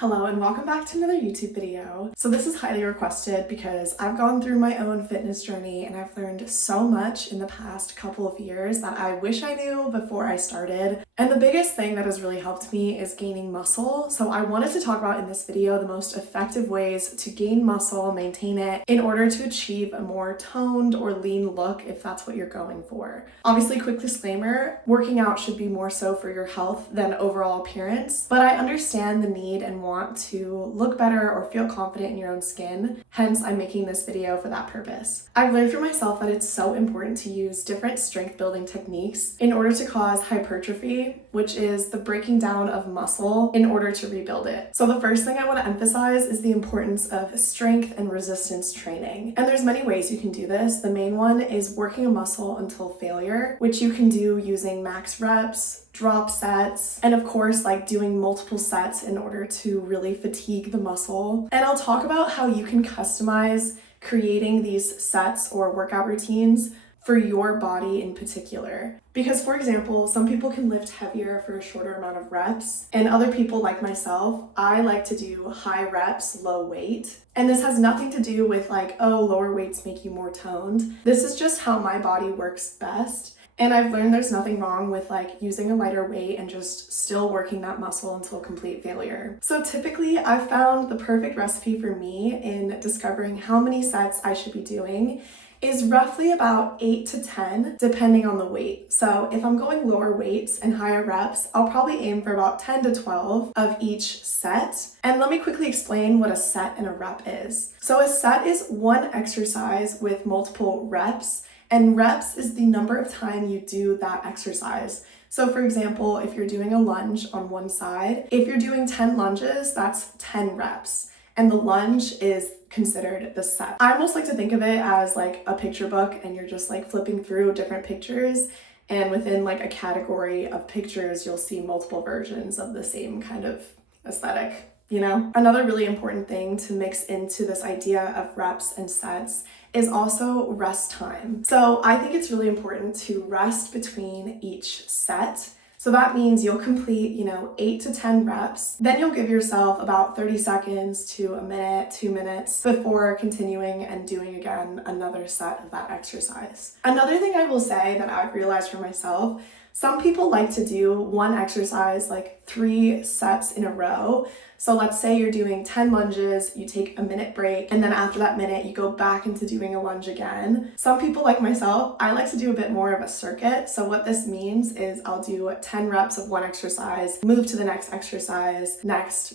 Hello and welcome back to another YouTube video. So this is highly requested because I've gone through my own fitness journey and I've learned so much in the past couple of years that I wish I knew before I started. And the biggest thing that has really helped me is gaining muscle. So I wanted to talk about in this video the most effective ways to gain muscle, maintain it, in order to achieve a more toned or lean look if that's what you're going for. Obviously, quick disclaimer, working out should be more so for your health than overall appearance, but I understand the need and want to look better or feel confident in your own skin. Hence, I'm making this video for that purpose. I've learned for myself that it's so important to use different strength building techniques in order to cause hypertrophy, which is the breaking down of muscle in order to rebuild it. So the first thing I want to emphasize is the importance of strength and resistance training. And there's many ways you can do this. The main one is working a muscle until failure, which you can do using max reps, drop sets, and of course like doing multiple sets in order to really fatigue the muscle. And I'll talk about how you can customize creating these sets or workout routines for your body in particular. Because for example, some people can lift heavier for a shorter amount of reps, and other people like myself, I like to do high reps, low weight. And this has nothing to do with like, oh, lower weights make you more toned. This is just how my body works best. And I've learned there's nothing wrong with like using a lighter weight and just still working that muscle until complete failure. So typically I've found the perfect recipe for me in discovering how many sets I should be doing is roughly about 8 to 10 depending on the weight. So if I'm going lower weights and higher reps, I'll probably aim for about 10 to 12 of each set. And let me quickly explain what a set and a rep is. So a set is one exercise with multiple reps, and reps is the number of time you do that exercise. So for example, if you're doing a lunge on one side, if you're doing 10 lunges, that's 10 reps. And the lunge is considered the set. I almost like to think of it as like a picture book and you're just like flipping through different pictures, and within like a category of pictures, you'll see multiple versions of the same kind of aesthetic. You know, another really important thing to mix into this idea of reps and sets is also rest time. So I think it's really important to rest between each set. So that means you'll complete, 8 to 10 reps. Then you'll give yourself about 30 seconds to a minute, 2 minutes before continuing and doing again another set of that exercise. Another thing I will say that I've realized for myself, some people like to do one exercise like 3 sets in a row. So let's say you're doing 10 lunges, you take a minute break, and then after that minute, you go back into doing a lunge again. Some people like myself, I like to do a bit more of a circuit. So what this means is I'll do 10 reps of one exercise, move to the next exercise, next,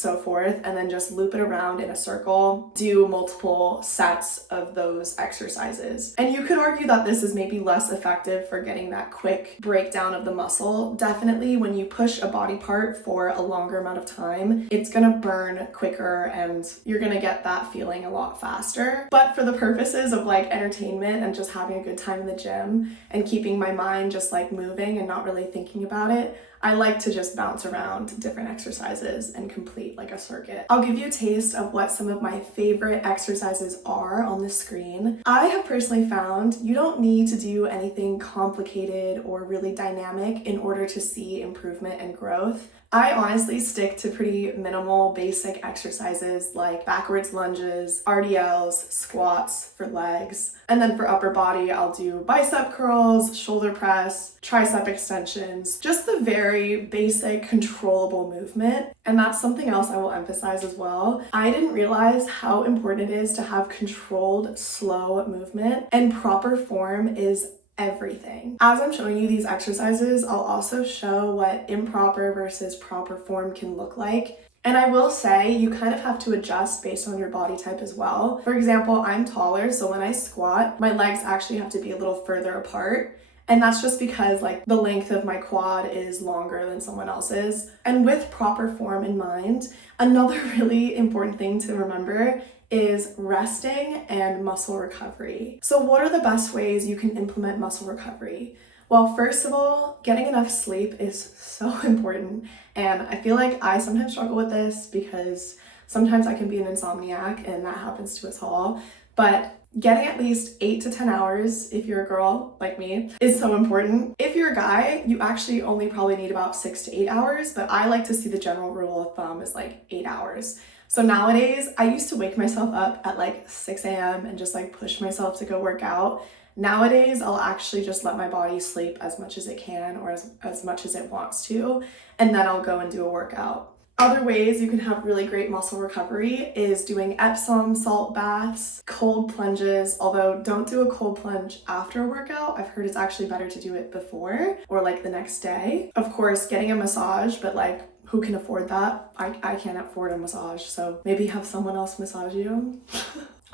so forth, and then just loop it around in a circle, do multiple sets of those exercises. And you could argue that this is maybe less effective for getting that quick breakdown of the muscle. Definitely when you push a body part for a longer amount of time, it's gonna burn quicker and you're gonna get that feeling a lot faster. But for the purposes of like entertainment and just having a good time in the gym and keeping my mind just like moving and not really thinking about it, I like to just bounce around different exercises and complete like a circuit. I'll give you a taste of what some of my favorite exercises are on the screen. I have personally found you don't need to do anything complicated or really dynamic in order to see improvement and growth. I honestly stick to pretty minimal basic exercises like backwards lunges, RDLs, squats for legs. And then for upper body, I'll do bicep curls, shoulder press, tricep extensions, just the very basic controllable movement. And that's something else I will emphasize as well. I didn't realize how important it is to have controlled, slow movement, and proper form is everything. As I'm showing you these exercises, I'll also show what improper versus proper form can look like. And I will say you kind of have to adjust based on your body type as well. For example, I'm taller, so when I squat, my legs actually have to be a little further apart. And that's just because like the length of my quad is longer than someone else's. And with proper form in mind, another really important thing to remember is resting and muscle recovery. So what are the best ways you can implement muscle recovery? Well, first of all, getting enough sleep is so important. And I feel like I sometimes struggle with this because sometimes I can be an insomniac and that happens to us all. but getting at least 8 to 10 hours, if you're a girl like me, is so important. If you're a guy, you actually only probably need about 6 to 8 hours, but I like to see the general rule of thumb is like 8 hours. So nowadays, I used to wake myself up at like 6 a.m. and just like push myself to go work out. Nowadays, I'll actually just let my body sleep as much as it can or as much as it wants to, and then I'll go and do a workout. Other ways you can have really great muscle recovery is doing Epsom salt baths, cold plunges, although don't do a cold plunge after a workout. I've heard it's actually better to do it before or like the next day. Of course, getting a massage, but like who can afford that? I can't afford a massage, so maybe have someone else massage you.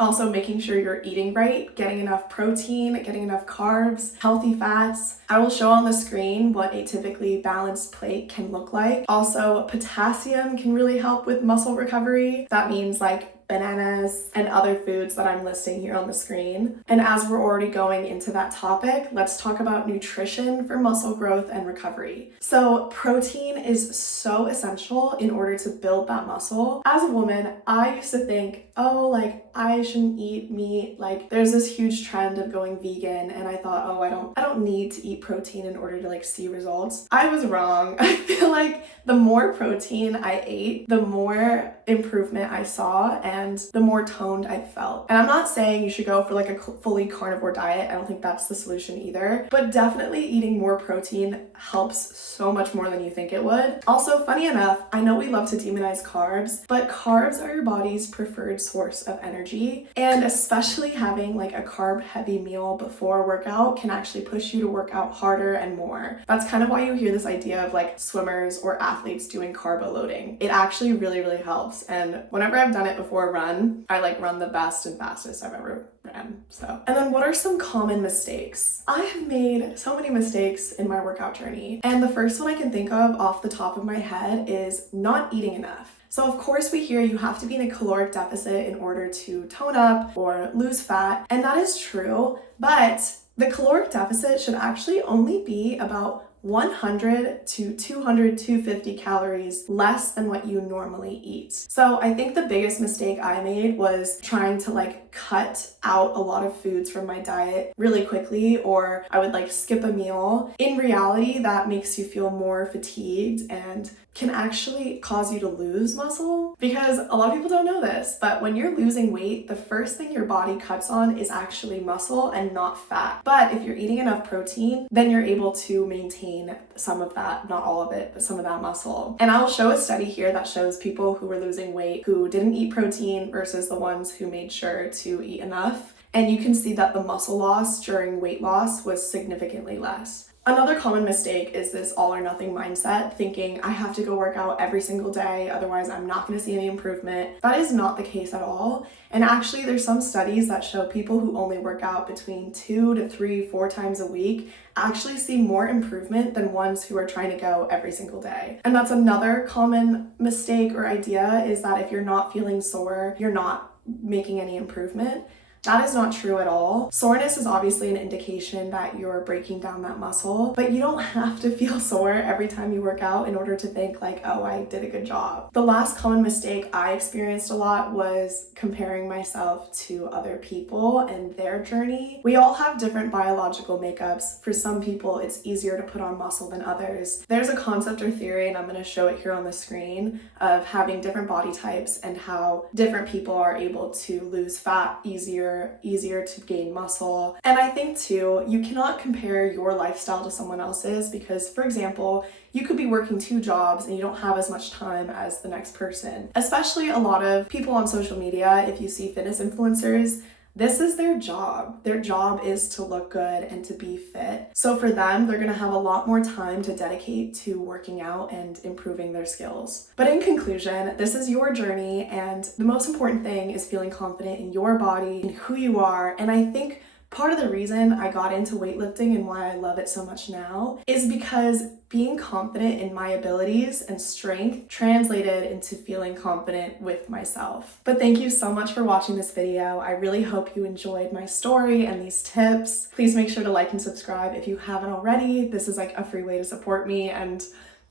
Also, making sure you're eating right, getting enough protein, getting enough carbs, healthy fats. I will show on the screen what a typically balanced plate can look like. Also, potassium can really help with muscle recovery. That means like bananas and other foods that I'm listing here on the screen. And as we're already going into that topic, let's talk about nutrition for muscle growth and recovery. So protein is so essential in order to build that muscle. As a woman, I used to think, oh, like I shouldn't eat meat. Like there's this huge trend of going vegan, and I thought, oh, I don't need to eat protein in order to like see results. I was wrong. I feel like the more protein I ate, the more improvement I saw and the more toned I felt. And I'm not saying you should go for like a fully carnivore diet. I don't think that's the solution either, but definitely eating more protein helps so much more than you think it would. Also, funny enough, I know we love to demonize carbs, but carbs are your body's preferred source of energy, and especially having like a carb heavy meal before a workout can actually push you to work out harder and more. That's kind of why you hear this idea of like swimmers or athletes doing carbo loading. It actually really, really helps. And whenever I've done it before a run, I like run the best and fastest I've ever ran. So, and then what are some common mistakes? I have made so many mistakes in my workout journey. And the first one I can think of off the top of my head is not eating enough. So of course we hear you have to be in a caloric deficit in order to tone up or lose fat, and that is true, but the caloric deficit should actually only be about 100 to 200, 250 calories less than what you normally eat. So I think the biggest mistake I made was trying to like cut out a lot of foods from my diet really quickly, or I would like skip a meal. In reality, that makes you feel more fatigued and can actually cause you to lose muscle, because a lot of people don't know this, but when you're losing weight, the first thing your body cuts on is actually muscle and not fat. But if you're eating enough protein, then you're able to maintain some of that, not all of it, but some of that muscle. And I'll show a study here that shows people who were losing weight who didn't eat protein versus the ones who made sure to eat enough. And you can see that the muscle loss during weight loss was significantly less. Another common mistake is this all or nothing mindset, thinking I have to go work out every single day, otherwise I'm not going to see any improvement. That is not the case at all. And actually there's some studies that show people who only work out between 2 to 3, 4 times a week actually see more improvement than ones who are trying to go every single day. And that's another common mistake or idea, is that if you're not feeling sore, you're not making any improvement. That is not true at all. Soreness is obviously an indication that you're breaking down that muscle, but you don't have to feel sore every time you work out in order to think like, oh, I did a good job. The last common mistake I experienced a lot was comparing myself to other people and their journey. We all have different biological makeups. For some people, it's easier to put on muscle than others. There's a concept or theory, and I'm going to show it here on the screen, of having different body types and how different people are able to lose fat easier to gain muscle. And I think too, you cannot compare your lifestyle to someone else's, because for example, you could be working 2 jobs and you don't have as much time as the next person. Especially a lot of people on social media, if you see fitness influencers, this is their job. Their job is to look good and to be fit. So for them, they're gonna have a lot more time to dedicate to working out and improving their skills. But in conclusion, this is your journey, and the most important thing is feeling confident in your body and who you are. And I think part of the reason I got into weightlifting and why I love it so much now is because being confident in my abilities and strength translated into feeling confident with myself. But thank you so much for watching this video. I really hope you enjoyed my story and these tips. Please make sure to like and subscribe if you haven't already. This is like a free way to support me, and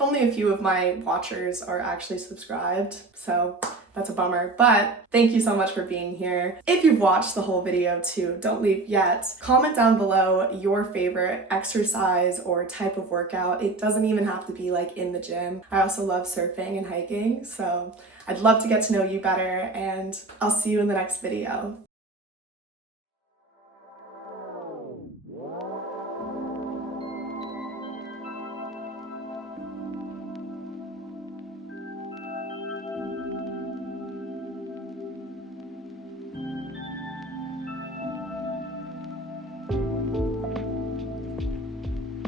only a few of my watchers are actually subscribed. So That's a bummer, but thank you so much for being here. If you've watched the whole video too, don't leave yet. Comment down below your favorite exercise or type of workout. It doesn't even have to be like in the gym. I also love surfing and hiking, so I'd love to get to know you better, and I'll see you in the next video.